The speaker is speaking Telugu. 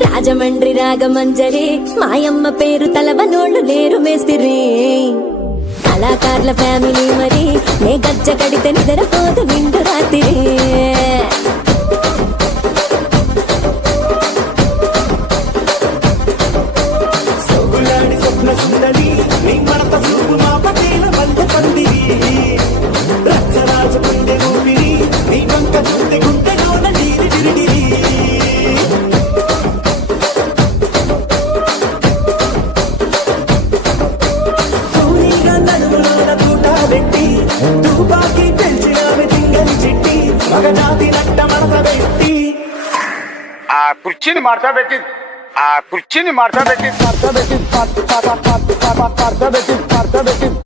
రాజమండ్రి రాగమంజరి మాయమ్మ పేరు తలవనోళ్ళు లేరు మేస్తిరి కళాకారుల ఫ్యామిలీ మరి నే గజ్జ కడితే నిద్రపోదు నిండు రాత్రి ఆ కుర్చీని మార్చబెట్టి